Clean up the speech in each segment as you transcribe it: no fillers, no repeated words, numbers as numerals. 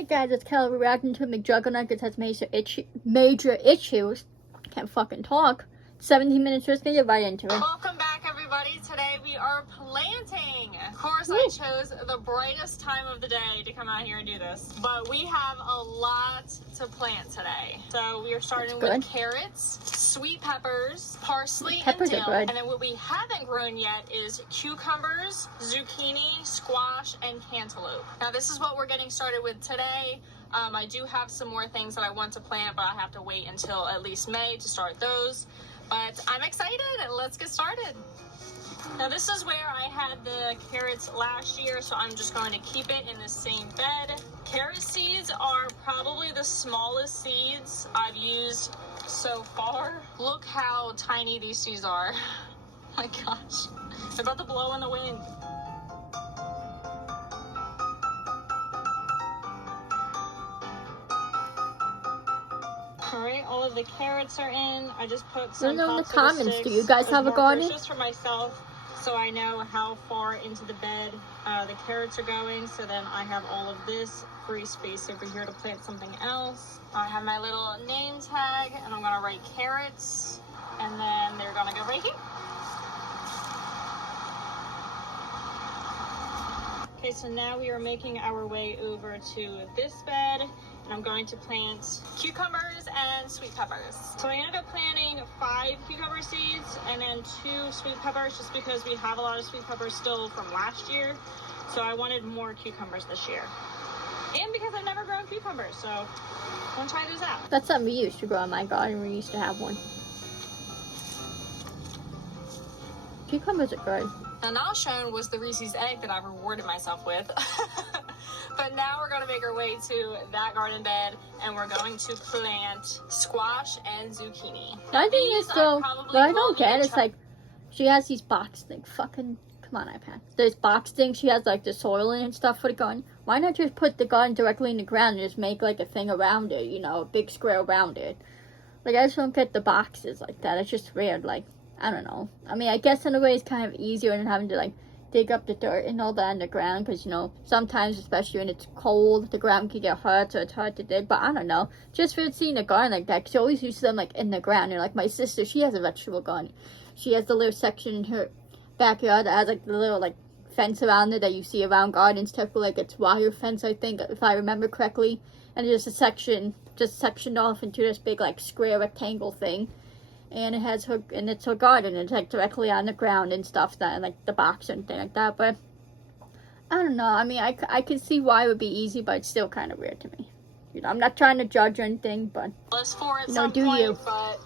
Hey guys, it's Kelly. We're reacting to McJuggerNuggets has major issues. Can't fucking talk. 17 minutes, just gonna get right into it. Welcome back, everybody. Today we are planting. Of course, I chose the brightest time of the day to come out here and do this. But we have a lot to plant today. So we are starting with carrots, sweet peppers, parsley, and dill. And then what we haven't grown yet is cucumbers, zucchini, squash, and cantaloupe. Now this is what we're getting started with today. I do have some more things that I want to plant, but I have to wait until at least May to start those. But I'm excited. Let's get started. Now this is where I had the carrots last year, so I'm just going to keep it in the same bed. Carrot seeds are probably the smallest seeds I've used so far. Look how tiny these seeds are. Oh my gosh. They're about to blow in the wind. Alright, all of the carrots are in. I just put some in the comments, do you guys have a garden? Just for myself, so I know how far into the bed the carrots are going. So then I have all of this free space over here to plant something else. I have my little name tag, and I'm gonna write carrots, and then they're gonna go right here. Okay, so now we are making our way over to this bed. I'm going to plant cucumbers and sweet peppers. So I ended up planting 5 cucumber seeds and then 2 sweet peppers just because we have a lot of sweet peppers still from last year. So I wanted more cucumbers this year. And because I've never grown cucumbers, so I'm gonna try those out. That's something we used to grow in my garden. We used to have one. Cucumbers are good. Now not shown was the Reese's egg that I rewarded myself with. But now we're going to make our way to that garden bed, and we're going to plant squash and zucchini. I think it's so, what I don't get is like, she has these box things, come on iPad. There's box things, she has like the soil in and stuff for the garden. Why not just put the garden directly in the ground and just make like a thing around it, you know, a big square around it. Like I just don't get the boxes like that, it's just weird, like, I don't know. I mean, I guess in a way it's kind of easier than having to like, dig up the dirt and all that in the ground, because you know sometimes, especially when it's cold, the ground can get hard, so it's hard to dig. But I don't know, just for seeing a garden like that, because you always use them like in the ground. And like my sister, she has a vegetable garden. She has the little section in her backyard that has like the little like fence around it that you see around gardens, typically like it's wire fence, I think, if I remember correctly. And there's a section just sectioned off into this big like square rectangle thing. And it has her, and it's her garden. It's like directly on the ground and stuff, that and like the box and thing like that. But I don't know. I mean, I can see why it would be easy, but it's still kind of weird to me. You know, I'm not trying to judge or anything, but you know, do you?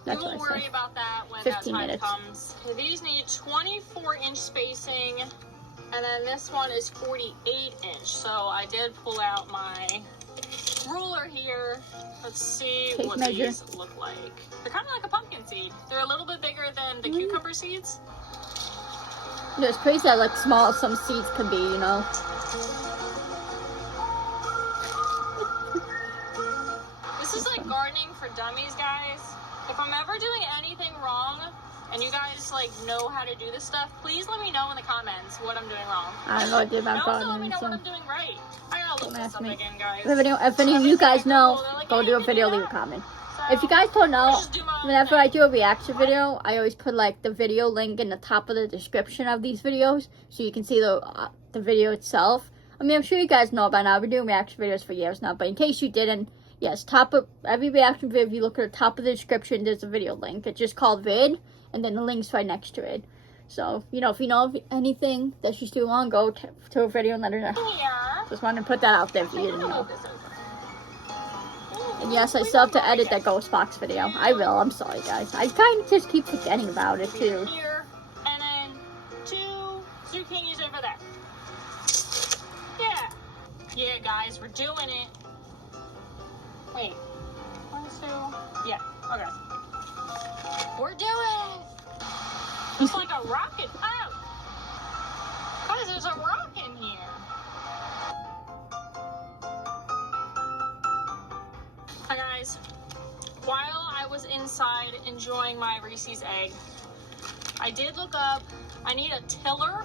That's what I say. Worry about that when 15 minutes comes. These need 24-inch spacing, and then this one is 48-inch. So I did pull out my ruler here. Let's see what these look like. They're kind of like a pumpkin seed. They're a little bit bigger than the cucumber seeds. Yeah, it's crazy how like small some seeds can be, you know. This is like gardening for dummies, guys. If I'm ever doing anything wrong and you guys like know how to do this stuff, please let me know in the comments what I'm doing wrong. I have no idea about gardening. Also let me know what I'm doing right. I gotta look this up again, guys. If any of you guys know, go do a video, leave a comment. If you guys don't know, whenever I do a reaction video, I always put like the video link in the top of the description of these videos, so you can see the video itself. I mean, I'm sure you guys know by now, I've been doing reaction videos for years now, but in case you didn't, yes, top of every reaction video, if you look at the top of the description, there's a video link. It's just called vid, and then the link's right next to it. So, you know, if you know of anything that she's doing wrong, go to a video and let her know. Just wanted to put that out there for you to know. And yes, I still have to edit that ghost box video. I will. I'm sorry, guys. I kind of just keep forgetting about it, too. Here, and then 2 zucchinis over there. Yeah. Yeah, guys, we're doing it. Wait. 1, 2. Yeah. Okay. We're doing it. It's like a rocket. Oh! Guys, there's a rock in here. Hi guys. While I was inside enjoying my Reese's egg, I did look up, I need a tiller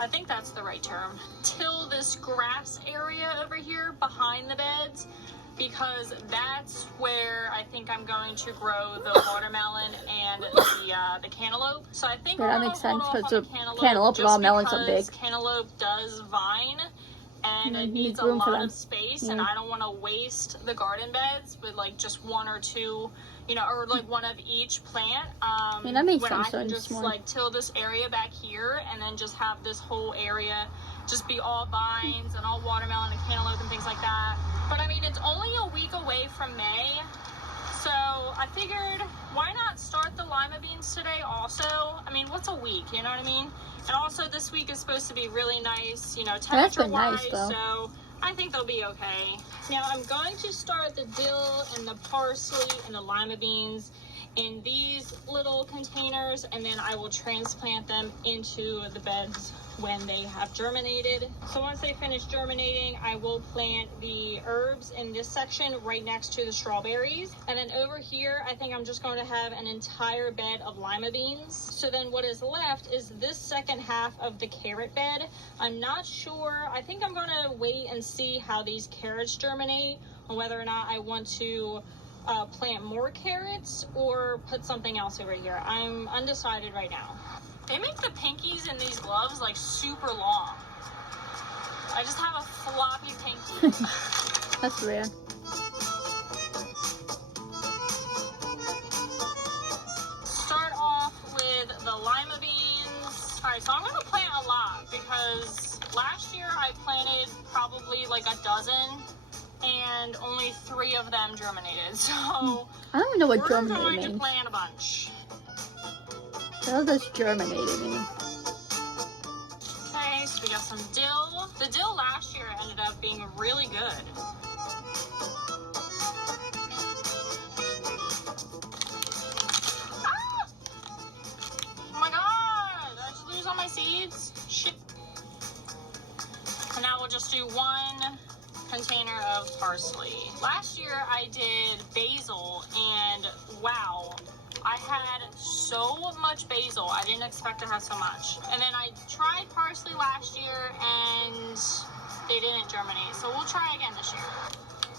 I think that's the right term, till this grass area over here behind the beds, because that's where I think I'm going to grow the watermelon and the cantaloupe. So I think that makes sense, because the cantaloupe and all melons are big. Cantaloupe does vine, and it needs needs a room for lot them. of space, and I don't want to waste the garden beds with like just one or two, you know, or like one of each plant. I mean, that makes when sense. I can just like till this area back here, and then just have this whole area just be all vines and all watermelon and cantaloupe and things like that. But I mean, it's only a week away from May, so I figured why not start the lima beans today also? I mean, what's a week, you know what I mean? And also this week is supposed to be really nice, you know, temperature-wise, so I think they'll be okay. Now I'm going to start the dill and the parsley and the lima beans in these little containers, and then I will transplant them into the beds when they have germinated. So once they finish germinating, I will plant the herbs in this section right next to the strawberries. And then over here, I think I'm just going to have an entire bed of lima beans. So then what is left is this second half of the carrot bed. I'm not sure. I think I'm going to wait and see how these carrots germinate, on whether or not I want to plant more carrots or put something else over here. I'm undecided right now. They make the pinkies in these gloves like super long. I just have a floppy pinky. That's weird. Start off with the lima beans. Alright, so I'm going to plant a lot because last year I planted probably like a dozen and only 3 of them germinated. So I don't even know what germinated we're going means. to plant a bunch. What does germinated mean? Okay, so we got some dill. The dill last year ended up being really good. Ah! Oh my god! Did I just lose all my seeds? Shit. And now we'll just do 1 container of parsley. Last year I did basil, and wow, I had so much basil. I didn't expect to have so much. And then I tried parsley last year and they didn't germinate. So we'll try again this year.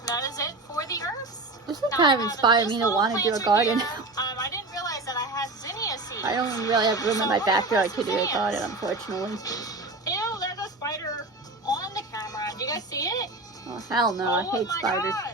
That is it for the herbs. This would kind of inspire me to want to do a garden. I didn't realize that I had zinnia seeds. I don't really have room in my backyard to do a garden, unfortunately. Ew, there's a spider on the camera. Do you guys see it? Oh, hell no, I hate spiders. God.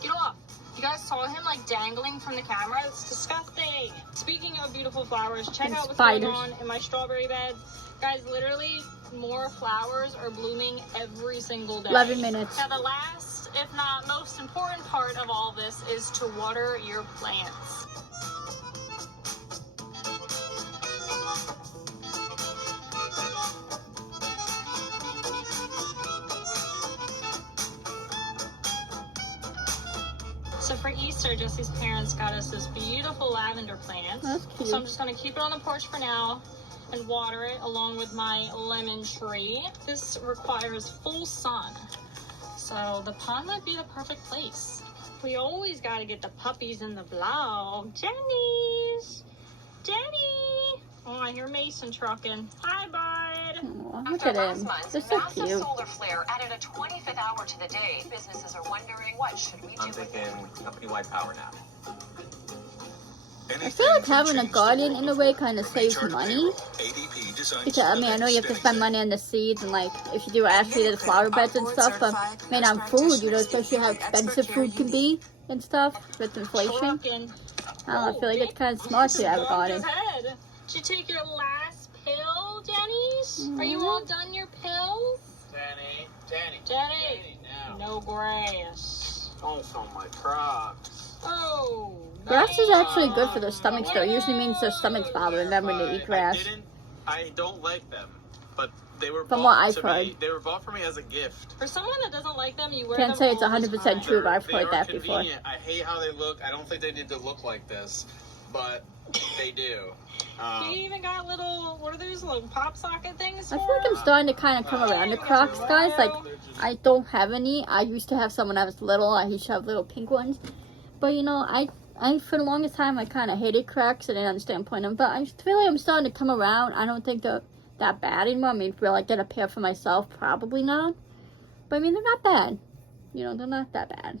Get off. You guys saw him like dangling from the camera? It's disgusting. Speaking of beautiful flowers, check out what's going on in my strawberry bed. Guys, literally more flowers are blooming every single day. 11 minutes. Now the last, if not most important part of all this is to water your plants. So for Easter, Jesse's parents got us this beautiful lavender plant. That's cute. So I'm just going to keep it on the porch for now and water it along with my lemon tree. This requires full sun, so the pond might be the perfect place. We always got to get the puppies in the vlog. Jenny's! Jenny! Oh, I hear Mason trucking. Hi, bud. Oh, look at him. They're so massive cute. solar flare added a 25th hour to the day. Businesses are wondering, what should we do? I'm thinking company-wide power nap. I feel like having a garden in a way kind of saves money. Because, I mean, I know you have to spend money on the seeds and, like, if you do actually the flower beds and stuff, but, man, on food, you know, especially how expensive food can be and stuff with inflation. I don't know, I feel like it's kind of smart to have a garden. Did you take your last pill, Denny's? Are you all done your pills? Denny, no grass. Also my Crocs. Oh, Grass is actually good for their stomachs, though. It usually means their stomach's bothering them when they eat grass. I don't like them, but they were From what bought I've to heard. me. They were bought for me as a gift. For someone that doesn't like them, you wear Can't them say it's all the 100% time. true, but I've They heard are that before. convenient. I hate how they look. I don't think they need to look like this, but they do. You even got little, what are those, little pop socket things I for? feel like I'm starting to kind of come around to Crocs, guys. Like, I don't have any. I used to have some when I was little. I used to have little pink ones. But, you know, I for the longest time, I kind of hated Crocs. I didn't understand the point of them. But I feel like I'm starting to come around. I don't think the that bad anymore. I mean, will I get a pair for myself? Probably not. But I mean, they're not bad. You know, they're not that bad.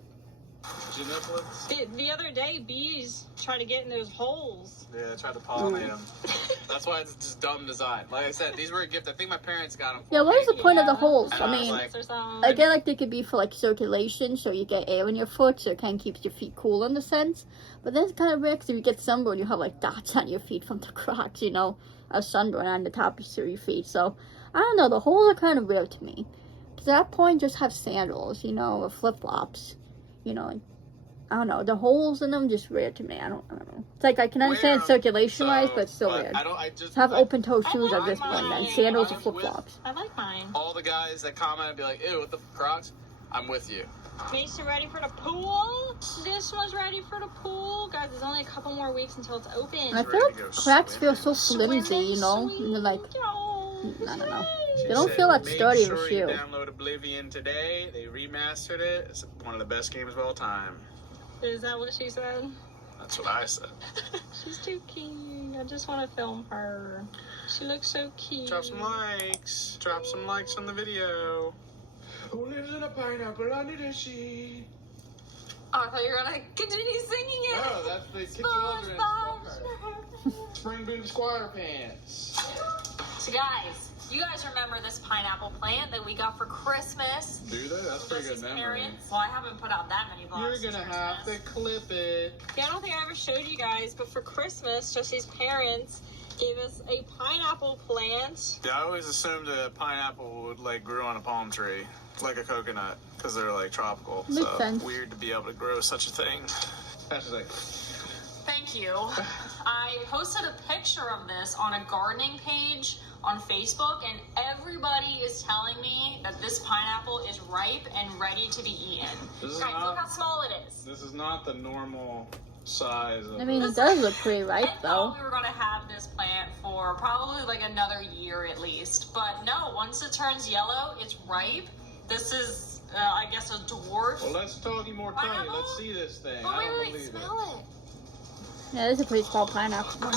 The other day, bees tried to get in those holes. Yeah, I tried to pollinate them. That's why it's just dumb design. Like I said, these were a gift. I think my parents got them for Yeah, what me. is the point of the holes? And I I was mean, like, I get like they could be for like circulation, so you get air in your foot, so it kind of keeps your feet cool in a sense. But that's kind of weird, 'cause if you get sunburn, you have like dots on your feet from the Crocs, you know, a sunburn on the top of your feet. So I don't know, the holes are kind of weird to me. 'Cause at that point, just have sandals, you know, or flip flops, you know. Like, I don't know, the holes in them just weird to me. I don't know. It's like I can understand circulation wise, but it's still weird. I just Have open toe shoes like at this point, then sandals or flip flops. I like mine. all the guys that comment and be like, ew, what the Crocs? I'm with you. Mason ready for the pool? This one's ready for the pool. Guys, there's only a couple more weeks until it's open. And I feel like Crocs feel so flimsy, you know? And they're like, I don't know. They don't feel that sturdy of a shoe. Make sure you download Oblivion today. They remastered it. It's one of the best games of all time. Is that what she said? That's what I said. She's too cute. I just want to film her. She looks so cute. Drop some likes. Drop some likes on the video. Who lives in a pineapple under the sheet? Oh, I thought you were going to continue singing it. No, that's the children's part. Spring Boot Squire Pants. So guys, you guys remember this pineapple plant that we got for Christmas? Do they? That's pretty good memory. Parents? Well, I haven't put out that many vlogs. You're gonna have to clip it. Yeah, I don't think I ever showed you guys, but for Christmas, Jesse's parents gave us a pineapple plant. Yeah, I always assumed a pineapple would like grow on a palm tree, like a coconut, because they're like tropical. Makes so sense. Weird to be able to grow such a thing. That's like, Thank you. I posted a picture of this on a gardening page on Facebook, and everybody is telling me that this pineapple is ripe and ready to be eaten. Guys, look how small it is. This is not the normal size of I mean, it does look pretty ripe, I though. thought we were going to have this plant for probably like another year at least. But no, once it turns yellow, it's ripe. This is, I guess, a dwarf. Well, let's talk more tiny. Pineapple? Let's see this thing. Oh, I don't wait, believe it. smell it. Yeah, this is a pretty small pineapple.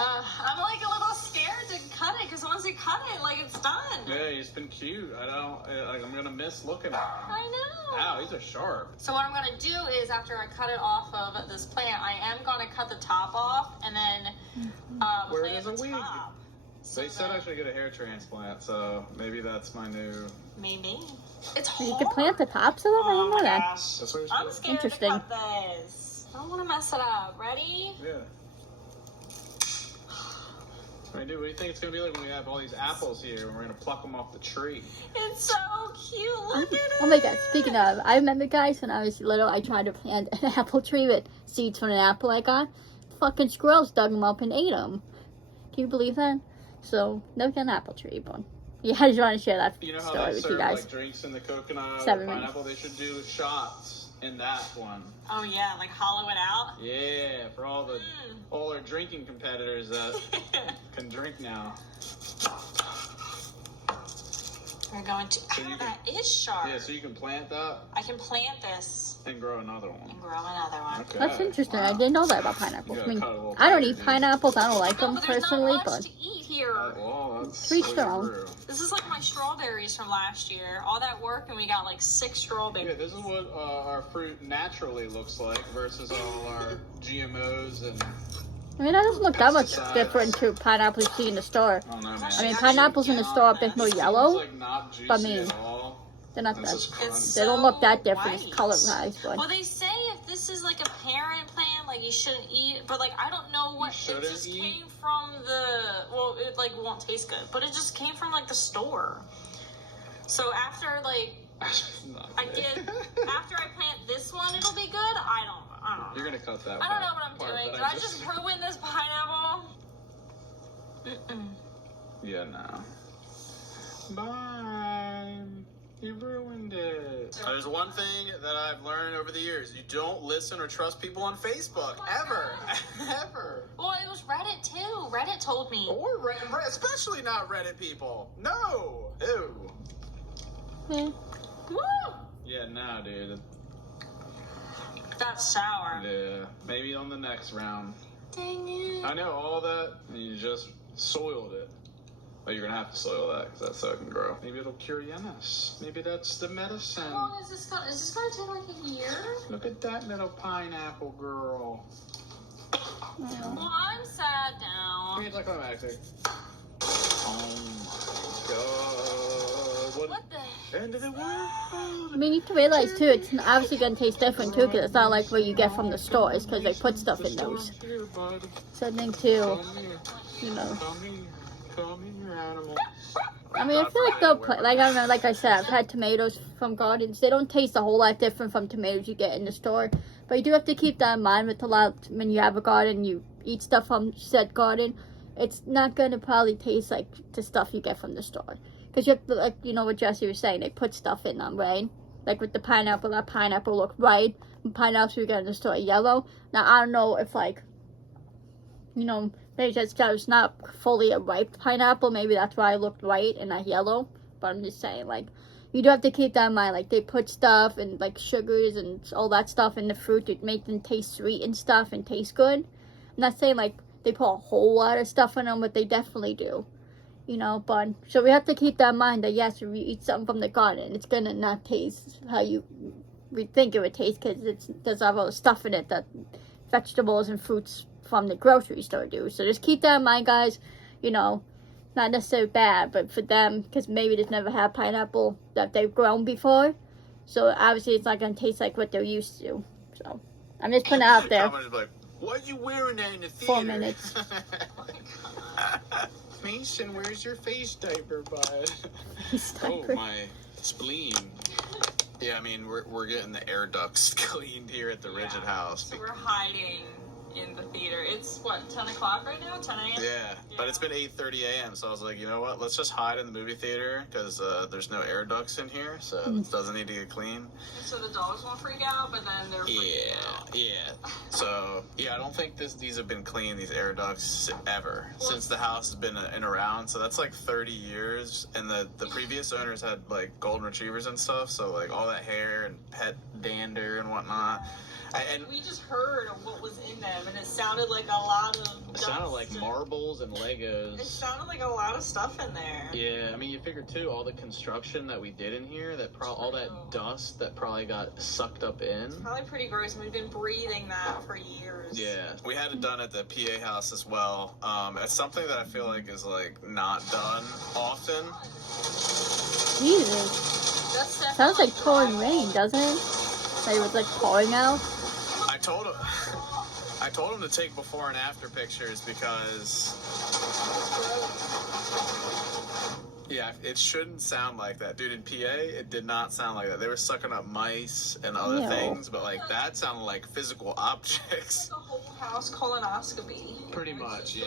I'm like a little scared to cut it because once you cut it, like it's done. Yeah, it's been cute. I'm gonna miss looking at it. I know. Ow, these are sharp. So what I'm gonna do is after I cut it off of this plant, I am gonna cut the top off and then Where plant there's a the wig. top. So They said that- I should get a hair transplant, so maybe that's my new. Maybe. It's You hard. can plant the tops of them? I didn't know that. Gosh. That's what you're I'm supposed scared Interesting. to cut this. I don't want to mess it up. Ready? to. Yeah. I do. What do you think it's gonna be like when we have all these apples here and we're gonna pluck them off the tree? It's so cute. Look at it. Oh my god, speaking of, I remember, guys, when I was little, I tried to plant an apple tree with seeds from an apple I got. Fucking squirrels dug them up and ate them. Can you believe that? So, never get an apple tree, but yeah, I just want to share that You know how story they with serve you guys. like drinks in the coconut or 7 pineapple? They should do shots in that one. Oh yeah, like hollow it out. Yeah, for all our drinking competitors that can drink now. We're going to. So you Oh, that is sharp. Yeah, so you can plant that I can plant this and grow another one. and grow another one. Okay. That's interesting. I didn't know that about pineapples. You I mean, gotta cut a little I don't tighter, eat dude. pineapples. I don't like No, them but there's personally, not much but to eat here. Well, that's Treat way your own. through. This is like my strawberries from last year. All that work and we got like 6 strawberries. Yeah, this is what our fruit naturally looks like versus all our GMOs and I mean, that doesn't look that much Pesticides. different to pineapples you see in the store. I don't know, man. I mean, pineapples in the store are a bit more yellow. It's like not juicy but I mean, at all. They're not This that. is crunchy. They don't look that so different white. color wise, but Well, they say if this is like a parent plant, like you shouldn't eat. But like I don't know what. It shouldn't just eat? came from the. Well, it like won't taste good, but it just came from like the store. So after like Not I good. did after I plant this one, it'll be good. I don't know. You're gonna cut that. I don't know what I'm part doing. that Did I just ruin this pineapple? Mm-mm. Yeah, no. Bye. You ruined it. There's one thing that I've learned over the years. You don't listen or trust people on Facebook. Ever. Ever. Well, it was Reddit too. Reddit told me. Or especially not Reddit people. No. Ew. eh. Woo! Yeah, no, dude. That's sour. Yeah. Maybe on the next round. Dang it. I know all that, and you just soiled it. Well, you're gonna have to soil that because that's so it can grow. Maybe it'll cure MS. Maybe that's the medicine. How long is this gonna take like a year? Look at that little pineapple girl. Well, I'm sad now. It's like climactic. Oh my god. What the? End of the world. I mean, you have to realize too, it's obviously gonna taste different too, because it's not like what you get from the stores, because they put stuff in those. So I think too, you know. Come here, animal. I mean, I feel like they'll play, like, I don't know, like I said, I've had tomatoes from gardens. They don't taste a whole lot different from tomatoes you get in the store. But you do have to keep that in mind with a lot, when you have a garden, you eat stuff from said garden, it's not going to probably taste like the stuff you get from the store. Because you have to, like, you know what Jesse was saying, they put stuff in them, right? Like with the pineapple, that pineapple looked white. And pineapples we get in the store are yellow. Now, I don't know if, like, you know, maybe that was not fully a ripe pineapple. Maybe that's why it looked white and not yellow. But I'm just saying, like, you do have to keep that in mind. Like, they put stuff and, like, sugars and all that stuff in the fruit to make them taste sweet and stuff and taste good. I'm not saying, like, they put a whole lot of stuff in them, but they definitely do. You know, but, so we have to keep that in mind that, yes, if you eat something from the garden, it's going to not taste how we think it would taste, because it does have all the stuff in it that vegetables and fruits from the grocery store do. So just keep that in mind, guys. You know, not necessarily bad, but for them, because maybe they've never had pineapple that they've grown before, so obviously it's not going to taste like what they're used to. So I'm just putting it out there. Like, what are you wearing that in the theater? 4 minutes. Mason, where's your face diaper, bud? Oh, my spleen. Yeah, I mean, we're getting the air ducts cleaned here at the Rigid House. So we're hiding in the theater. It's what, 10 o'clock right now? 10 a.m.? Yeah, but it's been 8:30 a.m. So I was like, you know what? Let's just hide in the movie theater because there's no air ducts in here, so it doesn't need to get clean. And so the dogs won't freak out, but then they're freaking out. Yeah. So yeah, I don't think these have been clean, these air ducts, ever since the house has been in around. So that's like 30 years, and the previous owners had like golden retrievers and stuff. So like all that hair and pet dander and whatnot. And we just heard of what was in them, and it sounded like a lot of it sounded like marbles and Legos. It sounded like a lot of stuff in there. Yeah, I mean, you figure too, all the construction that we did in here, all that dust that probably got sucked up in. It's probably pretty gross, and we've been breathing that for years. Yeah, we had it done at the PA house as well. It's something that I feel like is like not done often. Jesus. Sounds like pouring rain, doesn't it? Like it was like pouring out. I told him to take before and after pictures because, yeah, it shouldn't sound like that. Dude, in PA, it did not sound like that. They were sucking up mice and other things, but like that sounded like physical objects. Like a whole house colonoscopy. Pretty much, yeah.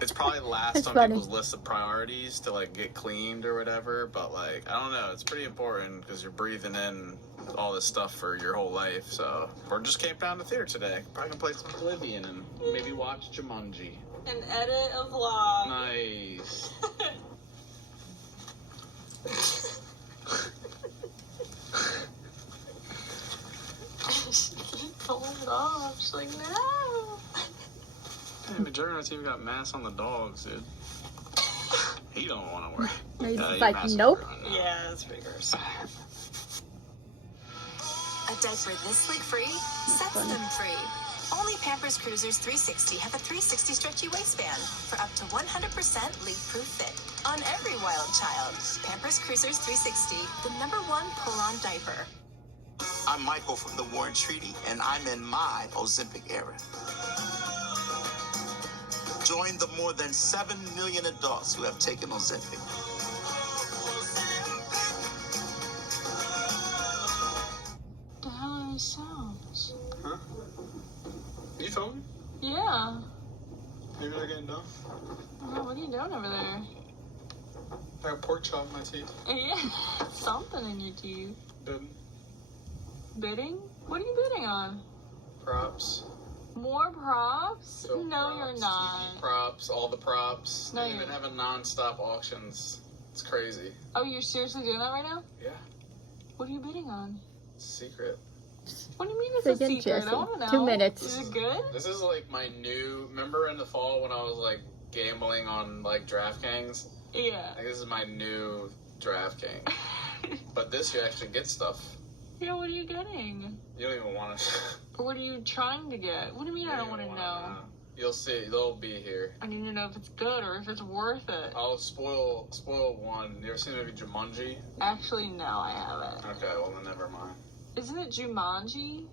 It's probably last on people's list of priorities to like get cleaned or whatever, but like, I don't know, it's pretty important because you're breathing in all this stuff for your whole life. So we're just camped down the theater today. Probably gonna play some Oblivion and maybe watch Jumanji and edit a vlog. Nice. Pulling it off. She's like, no. Hey, McJuggerNuggets even got masks on the dogs, dude. He don't want to wear it. No, he's just like, nope. Yeah, that's pretty gross. A diaper this leak-free sets them free. Only Pampers Cruisers 360 have a 360 stretchy waistband for up to 100% leak-proof fit on every wild child. Pampers Cruisers 360, the #1 pull-on diaper. I'm Michael from the Warren Treaty, and I'm in my Ozempic era. Join the more than 7 million adults who have taken Ozempic. The hell are these sounds? Huh? You filming? Yeah. Maybe they're getting done. Oh, what are you doing over there? I got pork chop in my teeth. Yeah, something in your teeth. Bidding? What are you bidding on? Props. More props? Film No, props, you're not. TV props, all the props. No, They you're even having non-stop auctions. It's crazy. Oh, you're seriously doing that right now? Yeah. What are you bidding on? Secret. What do you mean it's a Freaking secret? I Jesse. don't know. 2 minutes. Is it good? This is like my new. Remember in the fall when I was like gambling on like DraftKings? Yeah. Like, this is my new DraftKings. But this you actually get stuff. Yeah, what are you getting? You don't even want to. What are you trying to get? What do you mean I don't want to know? You'll see. They'll be here. I need to know if it's good or if it's worth it. I'll spoil one. You ever seen the movie Jumanji? Actually, no, I haven't. Okay, well then never mind. Isn't it Jumanji?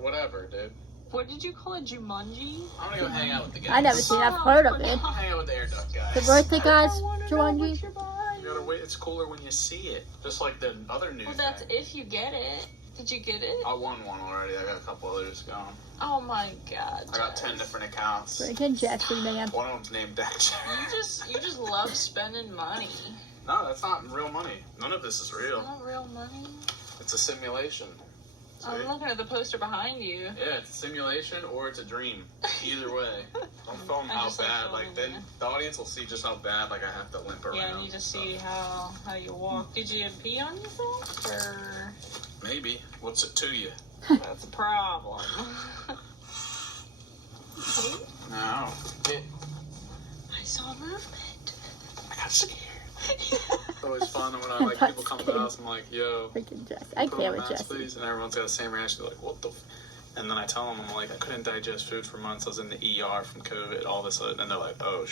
Whatever, dude. What did you call it, Jumanji? I'm gonna go hang out with the guys. I never seen it. I've heard of it. I'll hang out with the air duck guys. The birthday guys, I wanna know Jumanji. what you're buying. You gotta wait. It's cooler when you see it. Just like the other news. Well, that's if you get it. Did you get it? I won one already. I got a couple others going. Oh my god. I got 10 different accounts. Freaking Jesse, man. One of them's named Dexter. You just love spending money. No, that's not real money. None of this is real. Not real money. It's a simulation. See? I'm looking at the poster behind you. Yeah, it's a simulation or it's a dream. Either way. Don't film I how just like bad. Like, filming then you. the audience will see just how bad, like, I have to limp around. Yeah, and you just see how you walk. Did you pee on yourself? Or Maybe. What's it to you? that's a problem. No. I saw movement. I got scared. It's always fun when I like people come to the house. I'm like, yo, Freaking Jesse. I put on can't a with mask, Jesse. please. And everyone's got the same reaction. They're like, what the? And then I tell them, I'm like, I couldn't digest food for months. I was in the ER from COVID. All this, and they're like, oh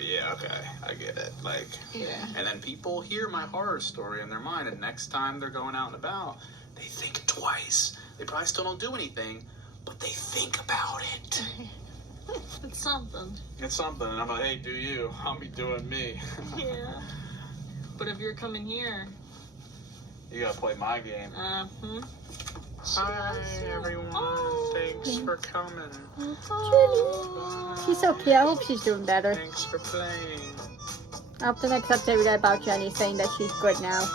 yeah, okay, I get it. Like, Yeah. and then people hear my horror story in their mind, and next time they're going out and about, they think twice. They probably still don't do anything, but they think about it. It's something. It's something, and I'm like, hey, do you? I'll be doing me. Yeah. But if you're coming here, You gotta play my game. Hi, everyone. Thanks for coming. She's so cute. I hope she's doing better. Thanks for playing. I hope the next update we get about Jenny saying that she's good now.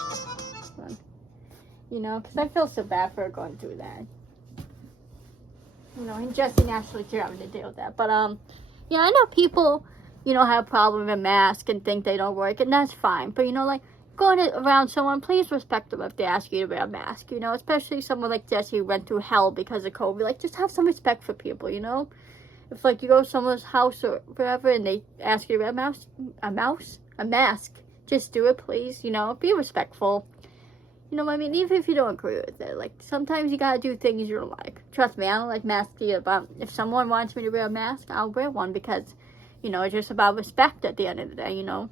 You know, because I feel so bad for her going through that. You know, and Jesse naturally too having to deal with that. But, yeah, I know people, you know, have a problem with a mask and think they don't work, and that's fine. But, you know, like, going around someone, please respect them if they ask you to wear a mask, you know, especially someone like Jesse who went through hell because of COVID. Like, just have some respect for people, you know? If, like, you go to someone's house or wherever and they ask you to wear a mask, just do it, please, you know? Be respectful. You know what I mean? Even if you don't agree with it. Like, sometimes you gotta do things you don't like. Trust me, I don't like masks either, but if someone wants me to wear a mask, I'll wear one because, you know, it's just about respect at the end of the day, you know?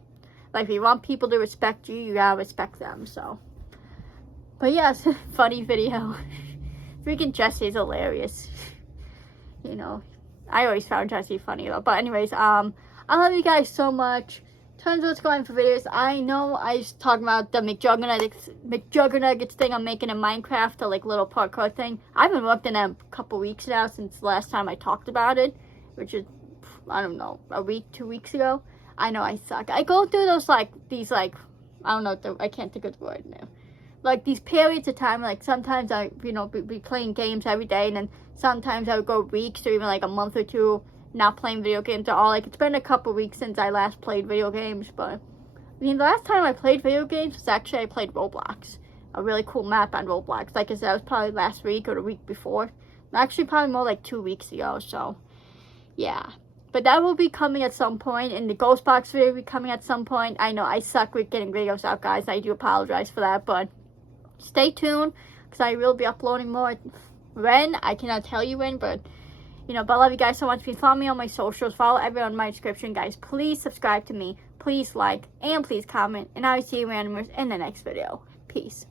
Like, if you want people to respect you, you gotta respect them, so. But yes, funny video. Freaking Jesse's hilarious. You know, I always found Jesse funny though. But anyways, I love you guys so much. Tons of what's going for videos. I know I was talking about the McJuggerNuggets thing I'm making in Minecraft, the like little parkour thing. I haven't worked in that a couple weeks now since the last time I talked about it, which is, I don't know, a week, 2 weeks ago. I know I suck. I go through those I don't know, I can't think of the word now. Like these periods of time, like sometimes I, you know, be playing games every day, and then sometimes I would go weeks or even like a month or two not playing video games at all. Like, it's been a couple weeks since I last played video games, but I mean, the last time I played video games was actually I played Roblox. A really cool map on Roblox. Like I said, that was probably last week or the week before. Actually, probably more like 2 weeks ago, so yeah. But that will be coming at some point, and the Ghost Box video will be coming at some point. I know I suck with getting videos out, guys. I do apologize for that, but stay tuned, because I will be uploading more. When? I cannot tell you when, but you know, but I love you guys so much. Please follow me on my socials. Follow everyone in my description, guys. Please subscribe to me. Please like. And please comment. And I will see you randomers in the next video. Peace.